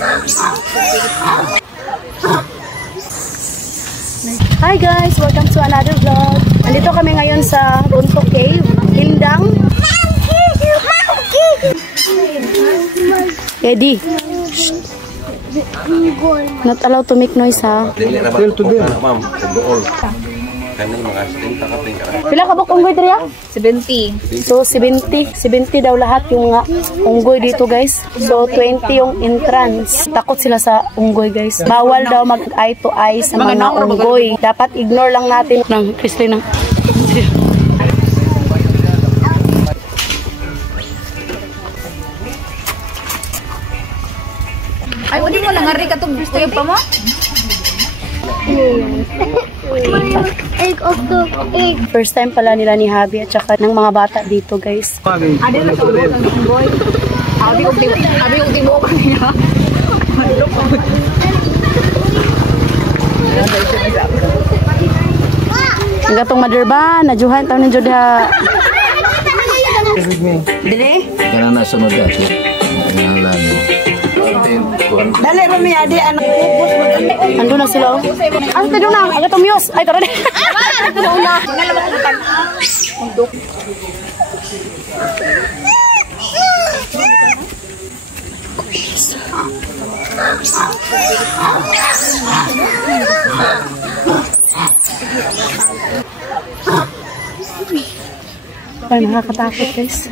Hi guys! Welcome to another vlog. Nandito kami ngayon sa Bunto Cave, Indang. Eddie. Not allowed to make noise ha. Tell to them. Pila ka ba unggoy diri? 70. So 70 daw lahat yung unggoy dito guys. So 20 yung entrance. Takot sila sa unggoy guys. Bawal daw mag eye to eye sa mga unggoy. Dapat ignore lang natin ng Christine. Ay, wala mo langari ka itong gusto yung pa mo? First time pala nila ni Habi at saka ng mga bata dito guys. Adi na sa ulo ng boy. Abi yung timo ka niya. Ang gatong mother ba? Najuhan taon ng Joda. Dili? Kaya na sunod ako. Ngalan. Dali rami adi anak pupus mo. Ando na sila. Ang tado na, ang gatong muse. Ay tara. Ito na una. Ngala mo kutan. Undok. Ay, nakakatakot guys.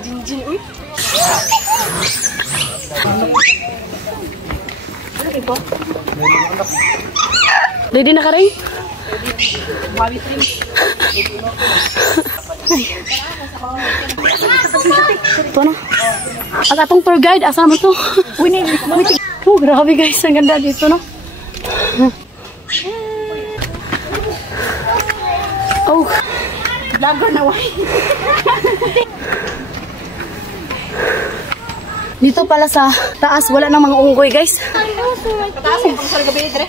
Ready na ka rin? Ito na. Ang atong tour guide, asa mo to? Oh, grabe guys, ang ganda dito no? Oh, Dago na way. dito pala sa taas, wala nang mga unggoy guys. Taas ang pangsal gabi dire.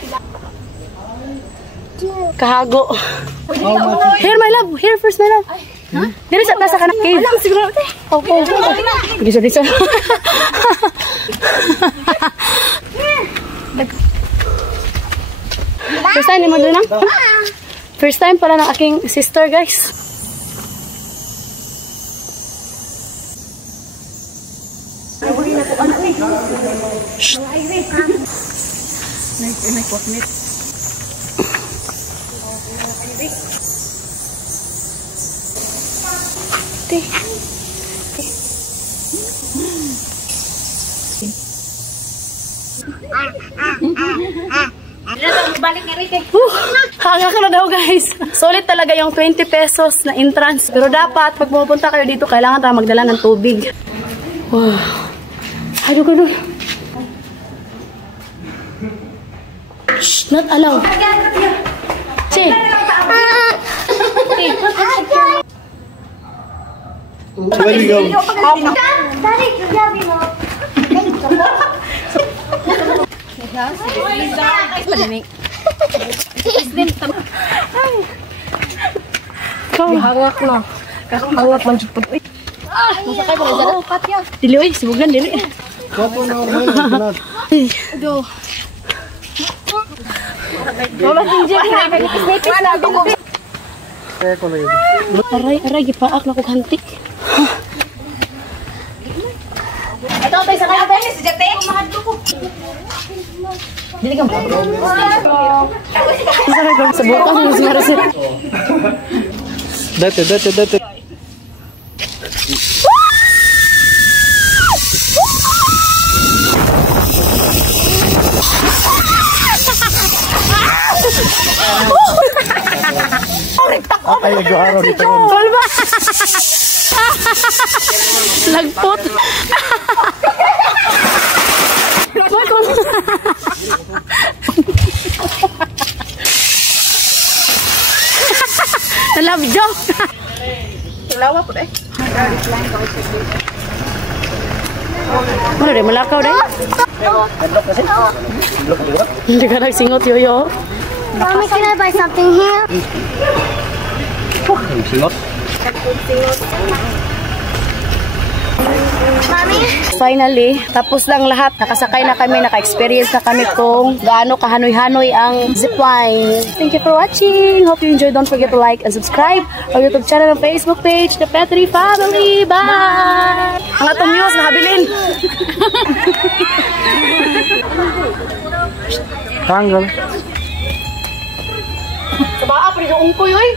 Kahago. Here my love, here first my love. Dili sa nasa kanak cave. Alam siguro te. Oh. Dito. First time ni mo doon na? First time pala ng aking sister guys. Balik ni Rite. Hanga ka na daw guys. Solid talaga yung 20 pesos na entrance. Pero dapat pag pupunta kayo dito, kailangan tayo magdala ng tubig. Wow. Ay, doon. Shh, not allowed. Si. Where you go? Hangak na. Hangak man jud pud. Masakay pa dira. Patyo. Dili oy, sibugan dili. Kapo na ako. Go. Wala tinjek na kay snipis na dugo. Kaya ko lang. Aray, gipaak na ko hantik. Ito tay sa kaya tay si Jate. Dili ka mo. Sarap ba sa bukas ng sumarasit. Dati. Ay, nag-araw dito. Kolba! Lagpot! Love joke! Lawa po eh. Ano rin, malakaw rin? Hindi ka nagsingot, yoyo. Mommy, can I buy something here? Singot? Mommy? Finally, tapos lang lahat. Nakasakay na kami, naka-experience na kami kung gaano kahanoy-hanoy ang zipline. Thank you for watching. Hope you enjoyed. Don't forget to like and subscribe our YouTube channel and Facebook page, The Petri Family. Bye! Ang atong news, nakabilin. Tanggal. Sa baa, pero yung ungkoy, oy.